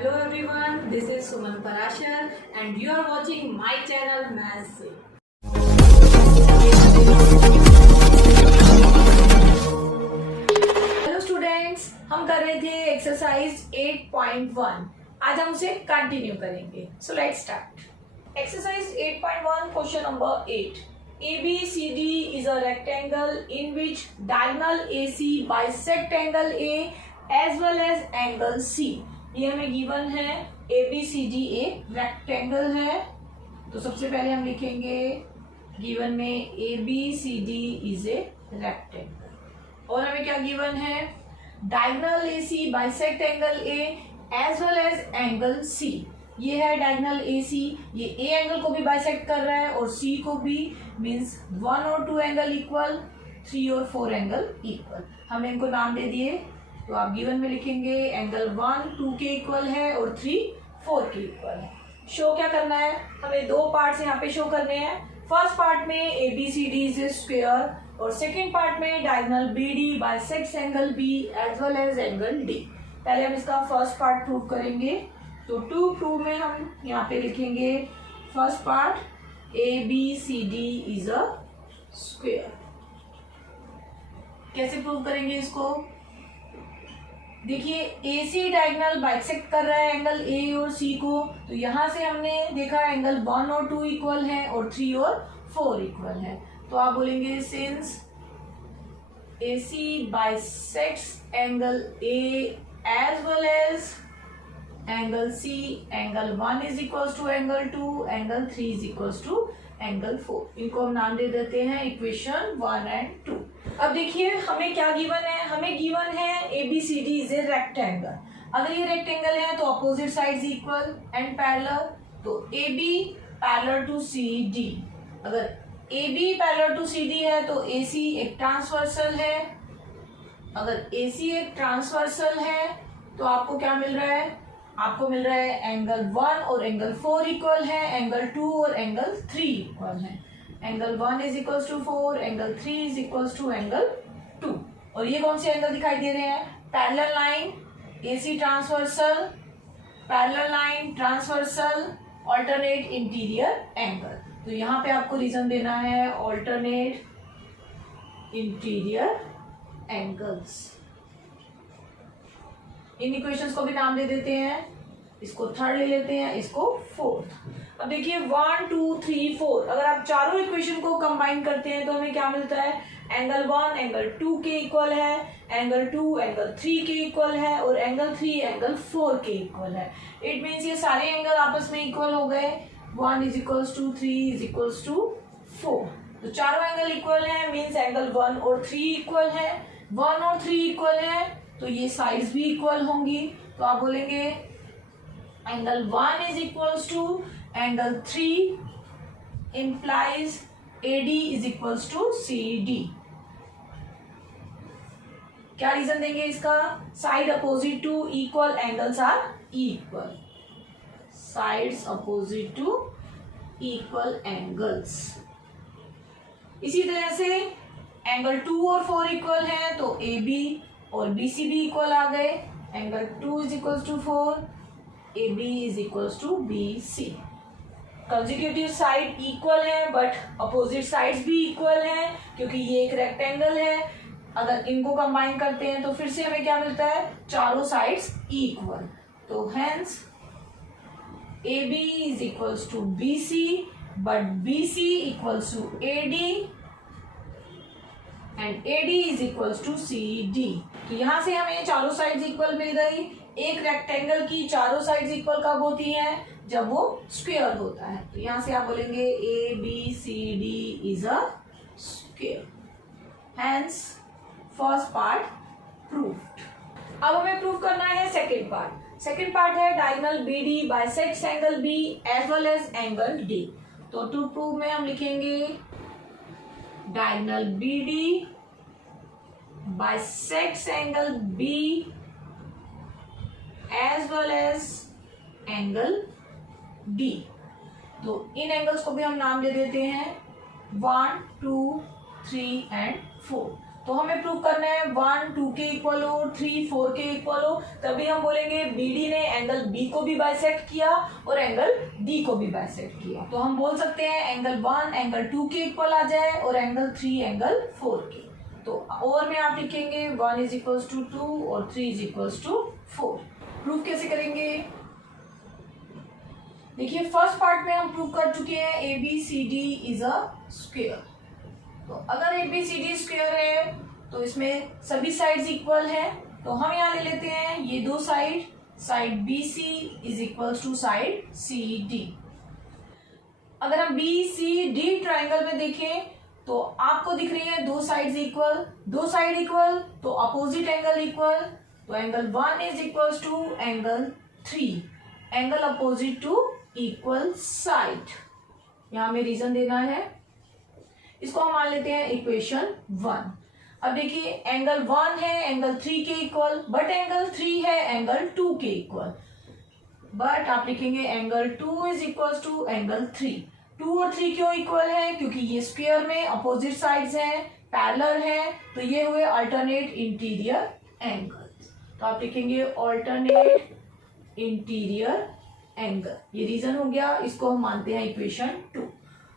Hello everyone, this is Suman Parashar and you are watching my channel Maths से। Hello students, हम कर रहे थे एक्सरसाइज 8.1। आज हम उसे कंटिन्यू करेंगे। So let's start. Exercise 8.1 question number 8। ABCD is a rectangle in which diagonal AC bisect angle A as well as angle C। ये हमें गिवन है ABCD एक रेक्टेंगल है, तो सबसे पहले हम लिखेंगे गिवन में ABCD इज ए रेक्टेंगल। और हमें क्या गिवन है, diagonal AC bisect angle A as well as angle C। ये है डायगोनल AC, ये A एंगल को भी बाइसेक्ट कर रहा है और C को भी, मीन्स 1 और 2 एंगल इक्वल, 3 और 4 एंगल इक्वल। हमने इनको नाम दे दिए, तो आप गिवन में लिखेंगे एंगल 1 2 के इक्वल है और 3 4 के इक्वल है। शो क्या करना है, हमें दो पार्ट्स यहाँ पे शो करने हैं। फर्स्ट पार्ट में ABCD इज ए स्क्वायर और सेकंड पार्ट में diagonal BD bisects angle B as well as angle D। पहले हम इसका फर्स्ट पार्ट प्रूव करेंगे, तो टू प्रूव में हम यहाँ पे लिखेंगे first part ABCD is a square. कैसे प्रूव करेंगे इसको, देखिए AC डायगोनल बाइसेक्ट कर रहा है एंगल A और C को, तो यहां से हमने देखा एंगल 1 और 2 इक्वल है और 3 और 4 इक्वल है। तो आप बोलेंगे since AC bisects angle A as well as angle C, angle 1 is equal to angle 2, angle 3 is equal to angle 4। इनको हम नाम दे देते हैं इक्वेशन 1 एंड 2। अब देखिए हमें क्या गिवन है, हमें गिवन है ABCD इज ए रेक्टेंगल। अगर ये रेक्टेंगल है तो opposite sides equal and parallel, तो AB पैरेलल टू CD। अगर AB पैरेलल टू CD है तो AC एक ट्रांसवर्सल है। अगर AC एक ट्रांसवर्सल है तो आपको क्या मिल रहा है, आपको मिल रहा है एंगल 1 और एंगल 4 इक्वल है, एंगल 2 और एंगल 3 इक्वल है। Angle 1 is equal to 4, angle 3 is equal to angle 2। और ये कौन से एंगल दिखाई दे रहे हैं, parallel line, AC transversal, parallel line transversal, alternate interior angle. तो यहाँ पे आपको रीजन देना है ऑल्टरनेट इंटीरियर एंगल्स। इन इक्वेशंस को भी नाम दे देते हैं, इसको थर्ड ले लेते हैं, इसको फोर्थ। अब देखिए 1 2 3 4, अगर आप चारों इक्वेशन को कंबाइन करते हैं तो हमें क्या मिलता है, एंगल 1 एंगल 2 के इक्वल है, एंगल 2 एंगल 3 के इक्वल है और एंगल 3 एंगल 4 के इक्वल है। इट मीन्स ये सारे एंगल आपस में इक्वल हो गए, 1 is equals to 3 is equals to 4। तो चारों एंगल इक्वल है, मीन्स एंगल 1 और 3 इक्वल है। 1 और 3 इक्वल है तो ये साइड्स भी इक्वल होंगी, तो आप बोलेंगे angle 1 is equals to angle 3 implies AD is equals to CD। क्या रीजन देंगे इसका, side opposite to equal angles are equal, sides opposite to equal angles. इसी तरह से एंगल 2 और 4 इक्वल है तो AB और BC भी इक्वल आ गए, angle 2 is equal to 4, AB is equal to BC। Consecutive side equal है बट अपोजिट साइड्स भी इक्वल हैं, क्योंकि ये एक रेक्टेंगल है। अगर इनको कंबाइन करते हैं तो फिर से हमें क्या मिलता है, चारों साइड्स इक्वल। तो hence AB is equal to BC but BC equals to AD and AD is equals to CD। तो यहाँ से हमें चारों साइड्स इक्वल मिल गई। एक रेक्टेंगल की चारों साइड्स इक्वल कब होती हैं, जब वो स्क्वायर होता है। तो यहाँ से आप बोलेंगे ABCD is a square, hence first part proved. अब हमें प्रूव करना है सेकंड पार्ट। सेकंड पार्ट है diagonal BD bisects angle B as well as angle D। तो टू प्रूव में हम लिखेंगे diagonal BD bisects angle B as well as angle D। तो इन एंगल्स को भी हम नाम दे देते हैं 1 2 3 एंड 4। तो हमें प्रूव करना है 1 2 के इक्वल हो, 3 4 के इक्वल हो, तभी हम बोलेंगे BD ने एंगल B को भी बाइसेक्ट किया और एंगल D को भी बाइसेक्ट किया। तो हम बोल सकते हैं एंगल 1 एंगल 2 के इक्वल आ जाए और एंगल 3 एंगल 4 के। तो और में आप लिखेंगे 1 इज इक्वल्स टू 2 और 3 इज इक्वल्स टू 4। प्रूफ कैसे करेंगे? देखिए फर्स्ट पार्ट में हम प्रूव कर चुके हैं ABCD इज अ स्क्वायर। तो अगर ABCD स्क्वायर है तो इसमें सभी साइड्स इक्वल है, तो हम यहाँ ले लेते हैं ये दो side, side BC is equals to side CD। अगर हम BCD ट्राइंगल में देखें तो आपको दिख रही है दो साइड्स इक्वल, दो साइड इक्वल तो अपोजिट एंगल इक्वल, तो angle 1 is equals to angle 3, angle opposite to equal side. यहां हमें रीजन देना है, इसको हम मान लेते हैं इक्वेशन 1। अब देखिए एंगल 1 है एंगल 3 के इक्वल, बट एंगल 3 है एंगल 2 के इक्वल, बट आप लिखेंगे angle 2 is equals to angle 3। 2 और 3 क्यों इक्वल है? क्योंकि ये स्क्वायर में अपोजिट साइड्स हैं, पैरेलल हैं, तो ये हुए अल्टरनेट इंटीरियर एंगल्स। तो आप लिखेंगे अल्टरनेट इंटीरियर एंगल, ये रीजन हो गया, इसको हम मानते हैं इक्वेशन 2।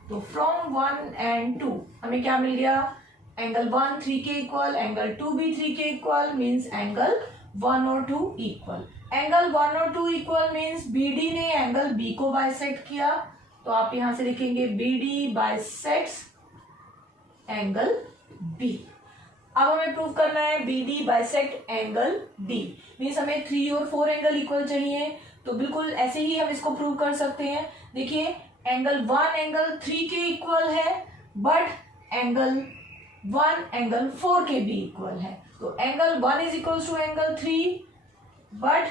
तो फ्रॉम 1 एंड 2 हमें क्या मिल गया? एंगल 1 3 के इक्वल, एंगल 2 भी 3 के इक्वल, मीन्स एंगल 1 और 2 इक्वल। एंगल 1 और 2 इक्वल मीन्स BD ने एंगल B को बाइसेक्ट किया, तो आप यहां से लिखेंगे BD बाइसेक्ट्स एंगल B। अब हमें प्रूव करना है BD bisect angle D, means हमें 3 और 4 एंगल इक्वल चाहिए, तो बिल्कुल ऐसे ही हम इसको प्रूव कर सकते हैं। देखिए एंगल 1 एंगल 3 के इक्वल है, बट एंगल 1 एंगल 4 के भी इक्वल है, तो angle 1 is equal to angle 3, but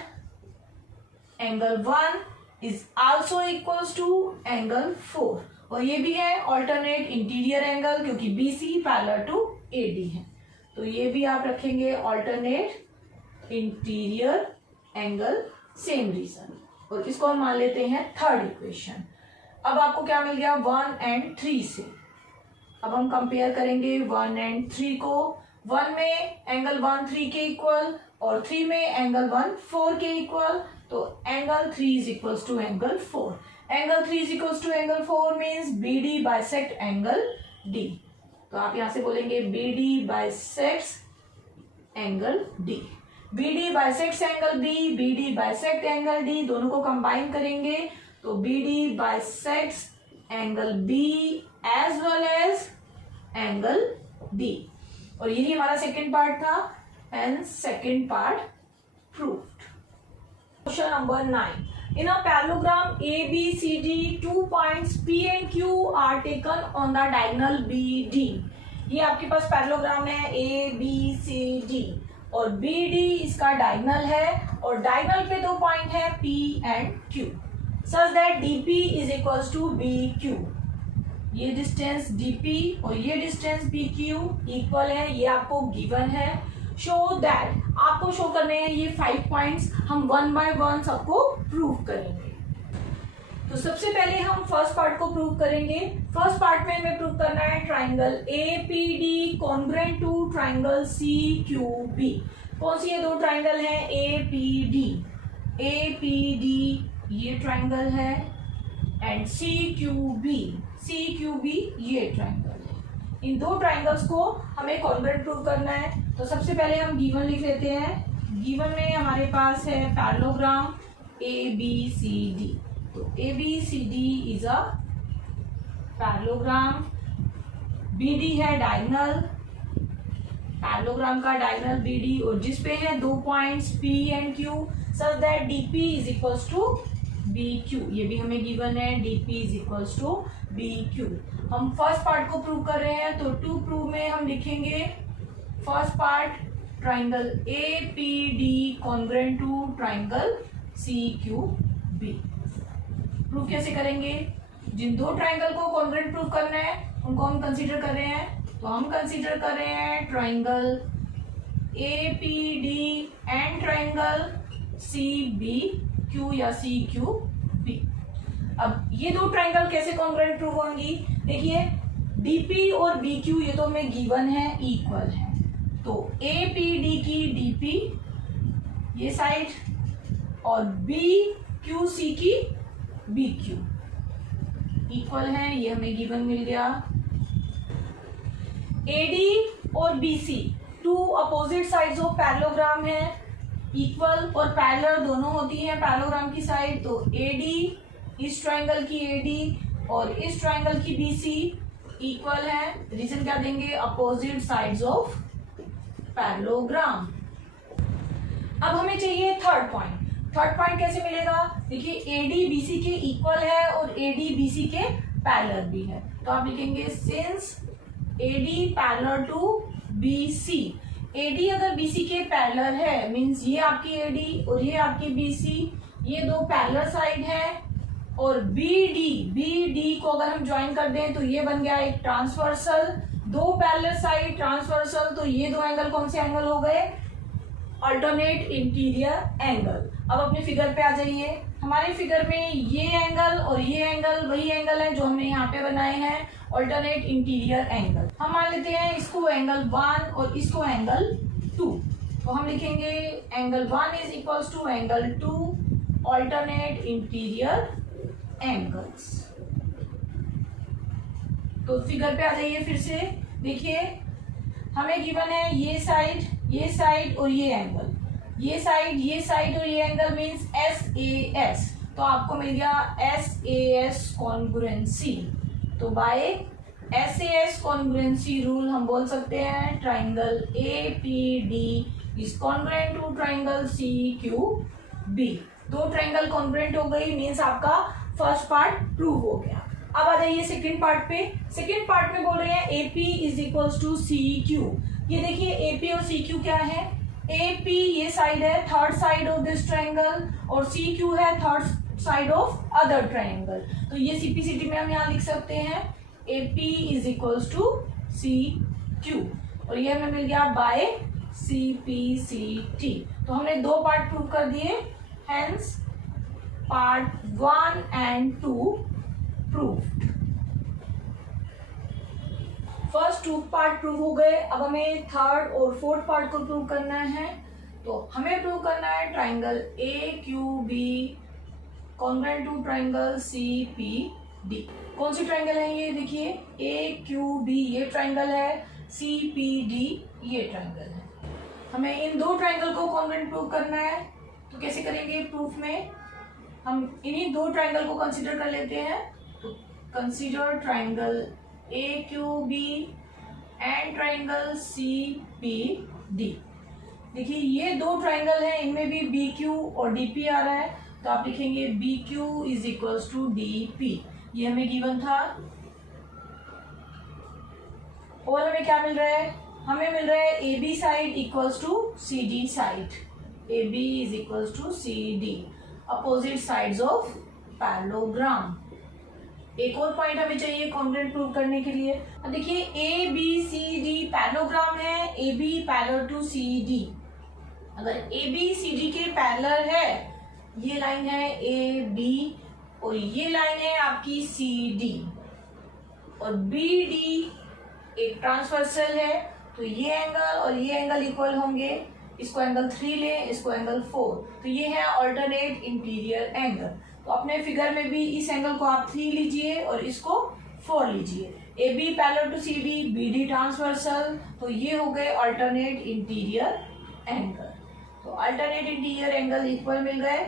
angle 1 is also equals to angle 4, और ये भी है ऑल्टरनेट इंटीरियर एंगल क्योंकि BC पैरेलल टू AD है, तो ये भी आप रखेंगे alternate interior angle, same reason. और इसको हम मान लेते हैं थर्ड इक्वेशन। अब आपको क्या मिल गया 1 एंड 3 से? अब हम कंपेयर करेंगे 1 एंड 3 को। 1 में एंगल 1 3 के इक्वल और 3 में एंगल 1 4 के इक्वल, तो angle 3 is equals to angle 4। Angle 3 is equals to angle 4 means BD bisect angle D। तो आप यहां से बोलेंगे BD bisects angle D। BD bisects angle B, BD bisect angle D, दोनों को कंबाइन करेंगे तो BD bisects angle B as well as angle D। और यही हमारा सेकेंड पार्ट था, and second part proved. Question number 9। In a parallelogram ABCD, 2 points P and Q are taken on the diagonal BD। ये आपके पास parallelogram है ABCD और BD इसका डायगोनल है, और डायगोनल पे 2 पॉइंट है P and Q, such that DP is equals to BQ। ये डिस्टेंस DP और ये डिस्टेंस BQ इक्वल है, ये आपको गिवन है। शो दैट, आपको शो करने हैं ये 5 पॉइंट्स, हम 1 बाय 1 सबको प्रूव करेंगे। तो सबसे पहले हम फर्स्ट पार्ट को प्रूव करेंगे। फर्स्ट पार्ट में हमें प्रूव करना है triangle APD congruent to triangle CQB। कौन सी ये दो ट्राइंगल हैं? APD ये ट्राइंगल है, एंड CQB ये ट्राइंगल है। इन दो ट्राइंगल्स को हमें कॉन्ग्रुएंट प्रूव करना है। तो सबसे पहले हम गिवन लिख लेते हैं। गिवन में हमारे पास है पैरेललोग्राम ABCD, तो ABCD is a parallelogram, BD है डायगोनल, पैरेललोग्राम का डायगोनल BD, और जिसपे है 2 points P and Q, such that DP is equals to BQ। ये भी हमें गिवन है, DP is equals to BQ। हम फर्स्ट पार्ट को प्रूव कर रहे हैं, तो टू प्रूव में हम लिखेंगे first part triangle APD congruent to triangle CQB। Prove कैसे करेंगे? जिन दो ट्राइंगल को कॉन्ग्रुएंट प्रूव करना है उनको हम कंसीडर कर रहे हैं, तो हम कंसीडर कर रहे हैं triangle APD and triangle CBQ या CQB। अब ये दो ट्राइंगल कैसे कॉन्ग्रुएंट प्रूव होंगी? देखिए DP और BQ ये तो हमें गिवन है, इक्वल है, तो ए पी डी की डी पी ये साइड और बी क्यू सी की बी क्यू इक्वल है, ये हमें गिवन मिल गया। एडी और BC two opposite sides of parallelogram है, इक्वल और पैरेलल दोनों होती है पैरेललोग्राम की साइड। तो एडी इस ट्रायंगल की एडी और इस ट्रायंगल की बीसी इक्वल है। रीजन क्या देंगे, अपोजिट साइड्स ऑफ पैरेललोग्राम। अब हमें चाहिए थर्ड पॉइंट। थर्ड पॉइंट कैसे मिलेगा, देखिए एडी बीसी के इक्वल है और एडी बीसी के पैरेलल भी है, तो आप लिखेंगे since AD parallel to BC. AD अगर बीसी के पैरेलल है मींस ये आपकी एडी और ये आपकी बीसी, ये दो पैरेलल साइड है। और बीडी को अगर हम ज्वाइन कर दें तो ये बन गया एक ट्रांसवर्सल, दो पैरेलल साइड ट्रांसवर्सल, तो ये दो एंगल कौन से एंगल हो गए, अल्टरनेट इंटीरियर एंगल। अब अपने फिगर पे आ जाइए। हमारे फिगर में ये एंगल और ये एंगल वही एंगल है जो हमने यहाँ पे बनाए हैं, अल्टरनेट इंटीरियर एंगल। हम मान लेते हैं इसको एंगल 1 और इसको एंगल 2, तो हम लिखेंगे angle 1 is equals to angle 2 alternate interior angles. तो फिगर पे आ जाइए फिर से, देखिए हमें गिवन है ये साइड और ये एंगल, ये साइड और ये एंगल मींस SAS, तो आपको मिल गया SAS कॉन्ग्रुएंसी। तो बाय SAS कॉन्ग्रुएंसी रूल हम बोल सकते हैं triangle APD is congruent to triangle CQB। दो ट्राइंगल कॉन्ग्रुएंट हो गई मींस आपका फर्स्ट पार्ट प्रूव हो गया। अब आ जाइए सेकेंड पार्ट पे। सेकेंड पार्ट में बोल रहे हैं AP is equals to CQ। ये देखिए AP और CQ क्या है, AP ये साइड है third side of this triangle और CQ है third side of other triangle. तो ये CPCT में हम यहाँ लिख सकते हैं AP is equals to CQ और ये हमें मिल गया बाय CPCT। तो हमने दो पार्ट प्रूव कर दिए, hence part 1 and 2 proved. First 2 part prove हो गए। अब हमें थर्ड और फोर्थ पार्ट को प्रूव करना है। तो हमें प्रूव करना है triangle AQB congruent to triangle CPD। कौन सी ट्राइंगल है ये, देखिए AQB ये ट्राइंगल है, CPD ये ट्राइंगल है। हमें इन दो ट्राइंगल को कॉन्ग्रुएंट प्रूव करना है। तो कैसे करेंगे प्रूफ में, हम इन्हीं दो ट्राइंगल को कंसीडर कर लेते हैं। तो consider triangle AQB and triangle CPD। देखिए ये दो ट्राइंगल हैं, इनमें भी BQ और DP आ रहा है, तो आप लिखेंगे BQ is equals to DP। ये हमें गिवन था। और हमें क्या मिल रहा है, हमें मिल रहा है AB side equals to CD side. AB is equals to CD, opposite sides of parallelogram. एक और पॉइंट हमें चाहिए कॉन्ग्रुएंट प्रूव करने के लिए। अब देखिए ABCD पैरेललोग्राम है, AB पैरेलल टू CD। अगर ABCD के पैरेलल है, ये लाइन है AB और ये लाइन है आपकी CD और BD एक ट्रांसवर्सल है, तो ये एंगल और ये एंगल इक्वल होंगे। इसको एंगल 3 ले, इसको एंगल 4, तो ये है अल्टरनेट इंटीरियर एंगल। तो अपने फिगर में भी इस एंगल को आप 3 लीजिए और इसको 4 लीजिए। AB parallel to CD, BD transversal, तो ये हो गए अल्टरनेट इंटीरियर एंगल। तो अल्टरनेट इंटीरियर एंगल इक्वल मिल गए।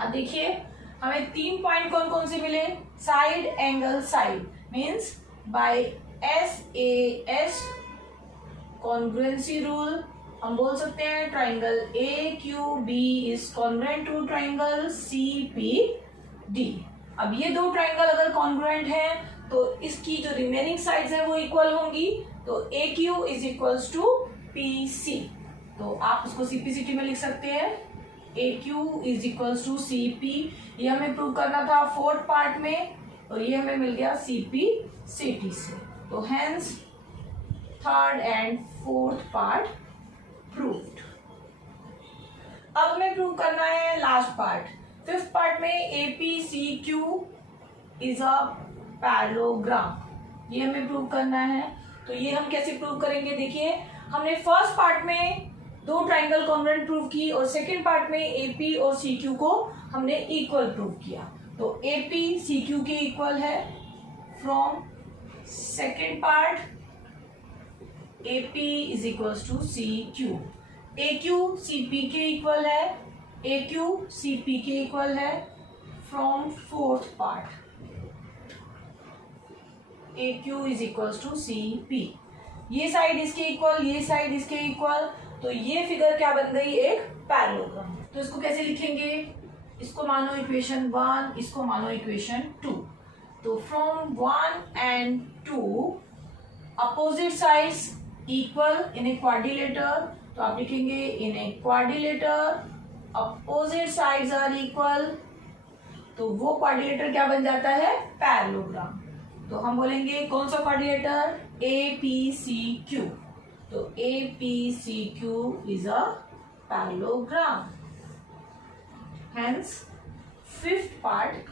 अब देखिए हमें 3 पॉइंट कौन कौन से मिले, side angle side means by SAS congruency rule हम बोल सकते हैं triangle AQB is congruent to triangle CPD। अब ये दो ट्राइंगल अगर कॉन्ग्रुएंट है तो इसकी जो रिमेनिंग साइड्स है वो इक्वल होंगी। तो AQ is equals to PC, तो आप उसको CPCT में लिख सकते हैं AQ is equals to CP। ये हमें प्रूव करना था फोर्थ पार्ट में और ये हमें मिल गया CPCT से। तो hence third and fourth part proved. अब हमें प्रूव करना है लास्ट पार्ट। फिफ्थ पार्ट में APCQ इज अ पैरेललोग्राम, ये हमें प्रूव करना है। तो ये हम कैसे प्रूव करेंगे, देखिए हमने फर्स्ट पार्ट में दो ट्राइंगल कॉन्ग्रुएंट प्रूव की और सेकेंड पार्ट में एपी और सी क्यू को हमने इक्वल प्रूव किया। तो एपी सी क्यू के इक्वल है। From second part AP is equals to C Q. A Q C P के इक्वल है। ए क्यू सी पी के इक्वल है। From fourth part A Q is equals to C P. ये side इसके इक्वल, ये side इसके इक्वल, तो ये फिगर क्या बन गई, एक पैरेललोग्राम। तो इसको कैसे लिखेंगे, इसको मानो इक्वेशन 1, इसको मानो इक्वेशन 2। तो from 1 and 2 opposite sides equal in a quadrilateral, तो आप लिखेंगे in a quadrilateral opposite sides are equal, तो वो क्वाड्रिलेटर क्या बन जाता है, पैरेललोग्राम। तो हम बोलेंगे कौन सा quadrilateral, A P C Q. तो A P C Q is a parallelogram. Hence, fifth part